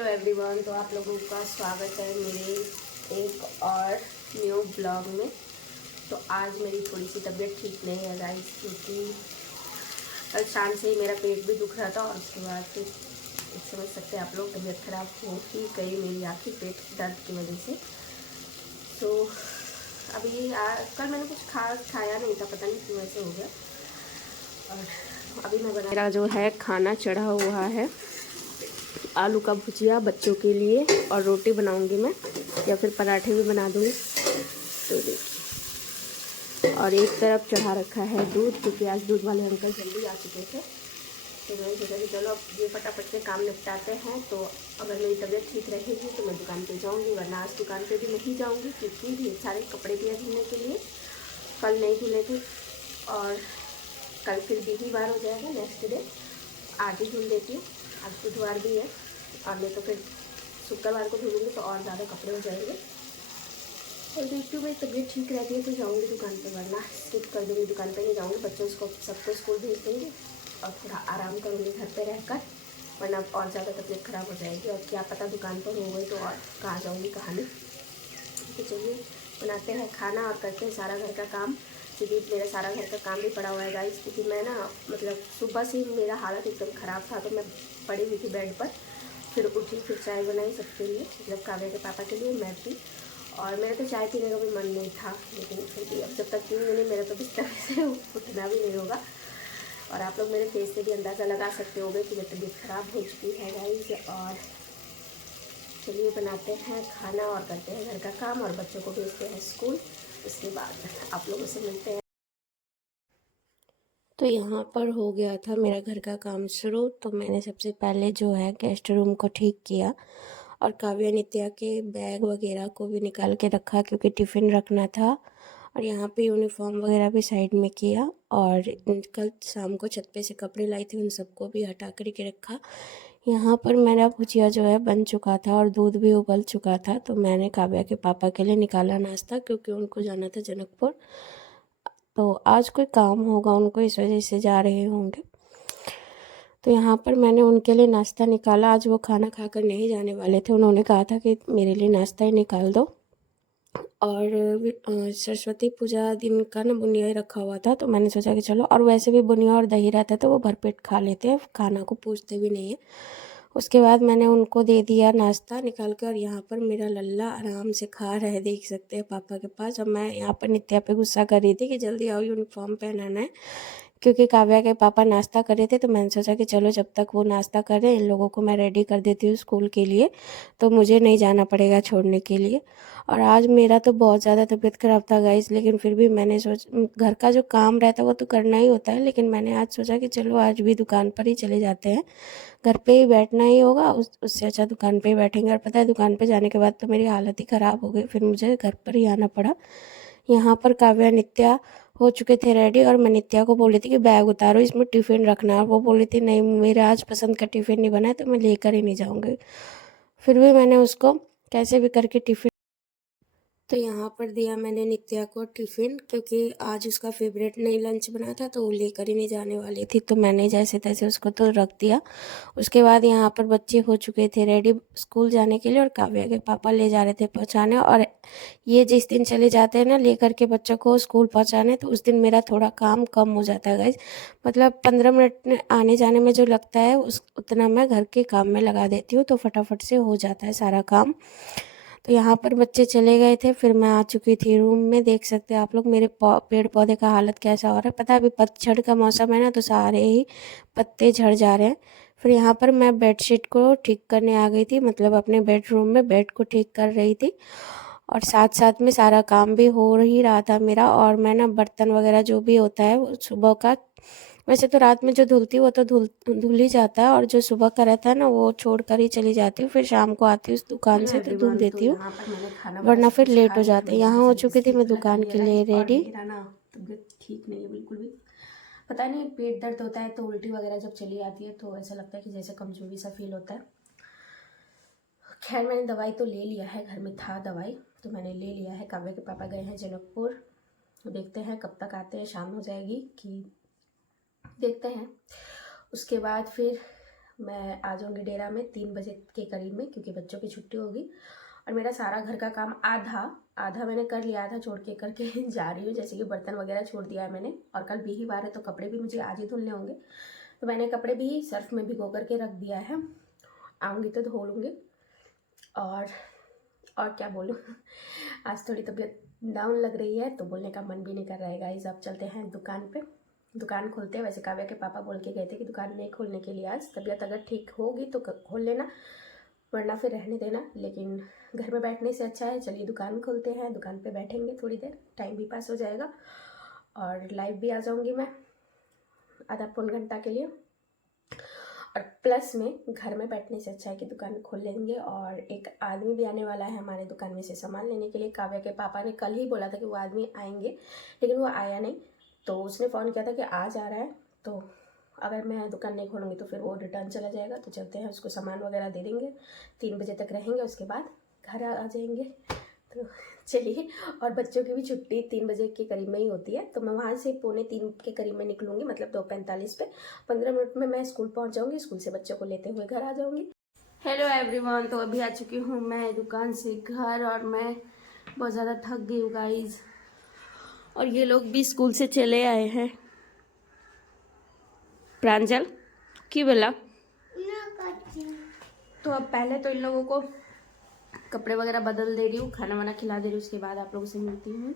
Hello everyone, तो आप लोगों का स्वागत है मेरे एक और न्यू ब्लॉग में। तो आज मेरी थोड़ी सी तबीयत ठीक नहीं है गाइस, क्योंकि कल शाम से ही मेरा पेट भी दुख रहा था और उसके बाद फिर समझ सकते हैं आप लोग, तबीयत ख़राब हो ही गई मेरी आखिर पेट दर्द की वजह से। तो अभी कल मैंने कुछ खास खाया नहीं था, पता नहीं क्यों ऐसे हो गया। और अभी मैं मेरा जो है खाना चढ़ा हुआ है, आलू का भुजिया बच्चों के लिए, और रोटी बनाऊंगी मैं या फिर पराठे भी बना दूंगी। तो देखिए, और एक तरफ चढ़ा रखा है दूध, क्योंकि आज दूध वाले अंकल जल्दी आ चुके थे। तो मैंने सोचा कि चलो अब ये फटाफट से काम निपटाते हैं। तो अगर मेरी तबीयत ठीक रहेगी तो मैं दुकान पे जाऊंगी, वरना आज दुकान पे भी नहीं जाऊंगी, क्योंकि ढेर सारे कपड़े भी हैं धुलने के लिए। कल नहीं धुले थे और कल फिर बीवीवार हो जाएगा, नेक्स्ट डे आज ही धुल देती हूँ। आज बुधवार भी है, और नहीं तो फिर शुक्रवार को धुलूँगी तो और ज़्यादा कपड़े हो जाएंगे। और देखती हूँ मेरी तबीयत ठीक रहती है तो जाऊँगी दुकान पे, वरना स्किप कर दूँगी, दुकान पे नहीं जाऊँगी। बच्चों को सबको स्कूल भेज देंगे और थोड़ा आराम करूँगी घर पे रहकर, वरना और ज़्यादा तबीयत ख़राब हो जाएगी। और क्या पता दुकान पर हो गई तो और कहाँ जाऊँगी कहानी। तो चलिए बनाते हैं खाना और करते हैं सारा घर का काम, क्योंकि मेरा सारा घर का काम भी पड़ा हुआ है गाइस। क्योंकि मैं ना मतलब सुबह से ही मेरा हालत एकदम ख़राब था, तो मैं पड़ी हुई थी बेड पर, फिर उठी, फिर चाय बनाई सबके लिए, मतलब काव्या के पापा के लिए, मैं भी। और मेरा तो चाय पीने का भी मन नहीं था, लेकिन फिर भी अब जब तक पीऊँगी नहीं मेरा तो बिस्तर से उठना भी नहीं होगा। और आप लोग मेरे फेस से भी अंदाज़ा लगा सकते होंगे कि मेरी तबीयत ख़राब हो चुकी है गाइस। और चलिए बनाते हैं खाना और करते हैं घर का काम और बच्चों को भेजते हैं स्कूल। उसके बाद आप लोगों से मिलते हैं। तो यहाँ पर हो गया था मेरा घर का काम शुरू। तो मैंने सबसे पहले जो है गेस्ट रूम को ठीक किया और काव्या नित्या के बैग वगैरह को भी निकाल के रखा, क्योंकि टिफ़िन रखना था। और यहाँ पे यूनिफॉर्म वगैरह भी साइड में किया। और कल शाम को छत पे से कपड़े लाई थी, उन सबको भी हटा कर के रखा। यहाँ पर मेरा भुजिया जो है बन चुका था और दूध भी उबल चुका था। तो मैंने काव्या के पापा के लिए निकाला नाश्ता, क्योंकि उनको जाना था जनकपुर। तो आज कोई काम होगा उनको, इस वजह से जा रहे होंगे। तो यहाँ पर मैंने उनके लिए नाश्ता निकाला। आज वो खाना खाकर नहीं जाने वाले थे, उन्होंने कहा था कि मेरे लिए नाश्ता ही निकाल दो। और सरस्वती पूजा दिन का ना बुनिया ही रखा हुआ था, तो मैंने सोचा कि चलो, और वैसे भी बुनिया और दही रहता है तो वो भरपेट खा लेते हैं, खाना को पूछते भी नहीं है। उसके बाद मैंने उनको दे दिया नाश्ता निकाल कर। और यहाँ पर मेरा लल्ला आराम से खा रहा है, देख सकते हैं पापा के पास। और मैं यहाँ पर नित्या पे गुस्सा कर रही थी कि जल्दी आओ, यूनिफॉर्म पहनाना है, क्योंकि काव्या के पापा नाश्ता कर रहे थे। तो मैंने सोचा कि चलो जब तक वो नाश्ता कर रहे हैं इन लोगों को मैं रेडी कर देती हूँ स्कूल के लिए, तो मुझे नहीं जाना पड़ेगा छोड़ने के लिए। और आज मेरा तो बहुत ज़्यादा तबीयत ख़राब था गाइस, लेकिन फिर भी मैंने घर का जो काम रहता है वो तो करना ही होता है, लेकिन मैंने आज सोचा कि चलो आज भी दुकान पर ही चले जाते हैं, घर पे ही बैठना ही होगा, उससे अच्छा दुकान पे ही बैठेंगे। और पता है दुकान पे जाने के बाद तो मेरी हालत ही ख़राब हो गई, फिर मुझे घर पर ही आना पड़ा। यहाँ पर काव्या नित्या हो चुके थे रेडी, और मैं नित्या को बोली थी कि बैग उतारो, इसमें टिफ़िन रखना। और वो बोली थी नहीं, मेरा आज पसंद का टिफ़िन नहीं बना है तो मैं लेकर ही नहीं जाऊँगी। फिर भी मैंने उसको कैसे भी करके टिफ़िन, तो यहाँ पर दिया मैंने नित्या को टिफ़िन, क्योंकि आज उसका फेवरेट नहीं लंच बना था तो वो लेकर ही नहीं जाने वाली थी, तो मैंने जैसे तैसे उसको तो रख दिया। उसके बाद यहाँ पर बच्चे हो चुके थे रेडी स्कूल जाने के लिए, और काव्या के पापा ले जा रहे थे पहुँचाने। और ये जिस दिन चले जाते हैं ना लेकर के बच्चों को स्कूल पहुँचाने, तो उस दिन मेरा थोड़ा काम कम हो जाता है गाइज। मतलब 15 मिनट में आने जाने में जो लगता है उस उतना मैं घर के काम में लगा देती हूँ, तो फटाफट से हो जाता है सारा काम। तो यहाँ पर बच्चे चले गए थे, फिर मैं आ चुकी थी रूम में। देख सकते हैं आप लोग मेरे पेड़ पौधे का हालत कैसा हो रहा है। पता है अभी पतझड़ का मौसम है ना, तो सारे ही पत्ते झड़ जा रहे हैं। फिर यहाँ पर मैं बेडशीट को ठीक करने आ गई थी, मतलब अपने बेडरूम में बेड को ठीक कर रही थी, और साथ साथ में सारा काम भी हो ही रहा था मेरा। और मैं ना बर्तन वगैरह जो भी होता है वो सुबह का, वैसे तो रात में जो धुलती हूँ वो तो धुल ही जाता है, और जो सुबह का रहता है ना वो छोड़ कर ही चली जाती हूँ। फिर शाम को आती हूँ उस दुकान हेलो से तो धुल एवरीवन, तो देती हूँ, यहाँ पर मैंने खाना वाना वरना सब फिर कुछ लेट खा हो लिया, जाते हैं। थोड़ी सी यहाँ हो चुकी थी बिस्किट मैं वगैरह खा दुकान लिया के लिए गाइस। और रेडी। मेरा ना तबीयत ठीक नहीं है बिल्कुल भी, पता नहीं पेट दर्द होता है तो उल्टी वगैरह जब चली आती है तो ऐसा लगता है कि जैसे कमजोरी सा फील होता है। खैर मैंने दवाई तो ले लिया है, घर में था दवाई तो मैंने ले लिया है। काव्या के पापा गए हैं जनकपुर, तो देखते हैं कब तक आते हैं, शाम हो जाएगी कि देखते हैं। उसके बाद फिर मैं आ जाऊँगी डेरा में 3 बजे के करीब में, क्योंकि बच्चों की छुट्टी होगी। और मेरा सारा घर का काम आधा मैंने कर लिया, आधा छोड़ के करके जा रही हूँ। जैसे कि बर्तन वगैरह छोड़ दिया है मैंने, और कल बिहीवार है तो कपड़े भी मुझे आज ही धुलने होंगे, तो मैंने कपड़े भी सर्फ में भिगो करके रख दिया है। आऊँगी तो धो लूँगी। और क्या बोलूँ, आज थोड़ी तबीयत डाउन लग रही है तो बोलने का मन भी नहीं कर रहा है गाइस। अब चलते हैं दुकान पे, दुकान खोलते हैं। वैसे काव्या के पापा बोल के गए थे कि दुकान नहीं खोलने के लिए आज, तबीयत अगर ठीक होगी तो खोल लेना, वरना फिर रहने देना। लेकिन घर में बैठने से अच्छा है, चलिए दुकान खोलते हैं। दुकान पे बैठेंगे थोड़ी देर, टाइम भी पास हो जाएगा और लाइव भी आ जाऊँगी मैं आधा पौन घंटा के लिए। और प्लस में घर में बैठने से अच्छा है कि दुकान खोल लेंगे। और एक आदमी भी आने वाला है हमारे दुकान में से सामान लेने के लिए। काव्या के पापा ने कल ही बोला था कि वो आदमी आएंगे, लेकिन वो आया नहीं। तो उसने फ़ोन किया था कि आज आ रहा है, तो अगर मैं दुकान नहीं खोलूँगी तो फिर वो रिटर्न चला जाएगा। तो चलते हैं, उसको सामान वगैरह दे देंगे, 3 बजे तक रहेंगे, उसके बाद घर आ जाएंगे। तो चलिए, और बच्चों की भी छुट्टी 3 बजे के करीब में ही होती है, तो मैं वहाँ से 2:45 के करीब में निकलूँगी, मतलब 2:45 पे। 15 मिनट में मैं स्कूल पहुँच जाऊँगी, स्कूल से बच्चों को लेते हुए घर आ जाऊँगी। हेलो एवरीवन, तो अभी आ चुकी हूँ मैं दुकान से घर, और मैं बहुत ज़्यादा थक गई हूँ गाइज। और ये लोग भी स्कूल से चले आए हैं। प्रांजल की बोला, तो अब पहले तो इन लोगों को कपड़े वगैरह बदल दे रही हूँ, खाना वाना खिला दे रही हूँ, उसके बाद आप लोगों से मिलती हूँ।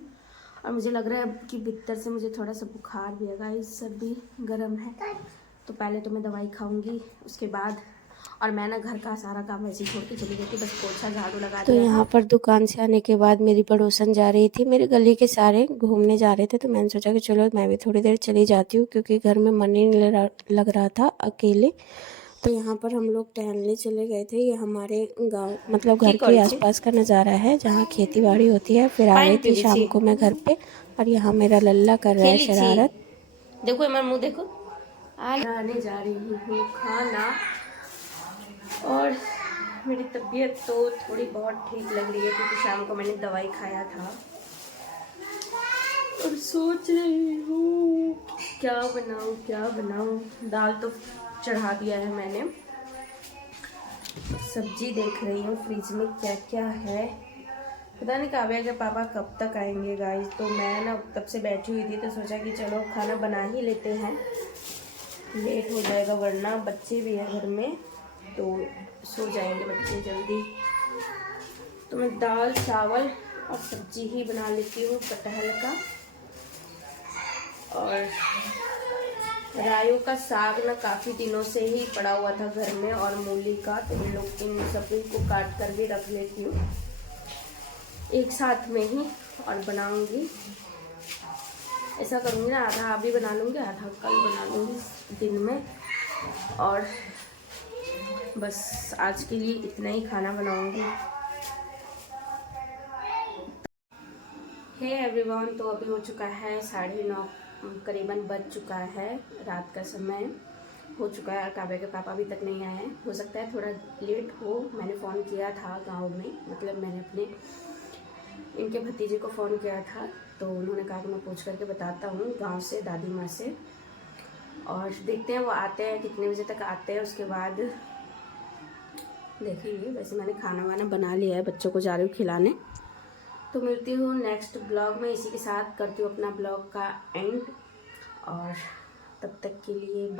और मुझे लग रहा है कि भीतर से मुझे थोड़ा सा बुखार भी है गाइस, सर्दी गर्म है। तो पहले तो मैं दवाई खाऊंगी, उसके बाद। और मैं ना घर का सारा काम वैसे ही छोड़ के चली गई थी, बस पोछा झाड़ू लगा दिया। तो यहाँ पर दुकान से आने के बाद मेरी पड़ोसन जा रही थी, मेरे गली के सारे घूमने जा रहे थे, तो मैंने सोचा कि चलो मैं भी थोड़ी देर चली जाती हूँ, क्योंकि घर में मन ही नहीं लग रहा था अकेले। तो यहाँ पर हम लोग टहलने चले गए थे। ये हमारे गांव, मतलब घर के आसपास का नज़ारा है, जहाँ खेती बाड़ी होती है। फिर आ गई थी शाम को मैं घर पे, और यहाँ मेरा लल्ला कर रहा है शरारत। देखो हमारा मुँह देखो। आने जा रही हूँ खाना, और मेरी तबीयत तो थोड़ी बहुत ठीक लग रही है, क्योंकि शाम को मैंने दवाई खाया था। और सोच रही हूँ क्या बनाऊँ। दाल तो चढ़ा दिया है मैंने, सब्जी देख रही हूँ फ्रिज में क्या क्या है। पता नहीं काव्या के पापा कब तक आएंगे गाइस। तो मैं ना तब से बैठी हुई थी, तो सोचा कि चलो खाना बना ही लेते हैं, लेट हो जाएगा, वरना बच्चे भी हैं घर में तो सो जाएंगे बच्चे जल्दी। तो मैं दाल चावल और सब्जी ही बना लेती हूँ, कटहल का। और रायों का साग ना काफ़ी दिनों से ही पड़ा हुआ था घर में, और मूली का, तो इन सभी को काट कर भी रख लेती हूँ एक साथ में ही और बनाऊंगी। ऐसा करूँगी ना, आधा अभी बना लूँगी, आधा कल बना लूँगी दिन में। और बस आज के लिए इतना ही खाना बनाऊँगी। हे एवरीवन, तो अभी हो चुका है 9:30, करीबन बज चुका है, रात का समय हो चुका है। काव्या के पापा अभी तक नहीं आए हैं, हो सकता है थोड़ा लेट हो। मैंने फ़ोन किया था गांव में, मतलब मैंने अपने इनके भतीजे को फ़ोन किया था, तो उन्होंने कहा कि मैं पूछ करके बताता हूँ गांव से, दादी माँ से। और देखते हैं वो आते हैं, कितने बजे तक आते हैं, उसके बाद देखेंगे। वैसे मैंने खाना वाना बना लिया है, बच्चों को जा रही हूँ खिलाने। तो मिलती हूँ नेक्स्ट ब्लॉग में। इसी के साथ करती हूँ अपना ब्लॉग का एंड, और तब तक के लिए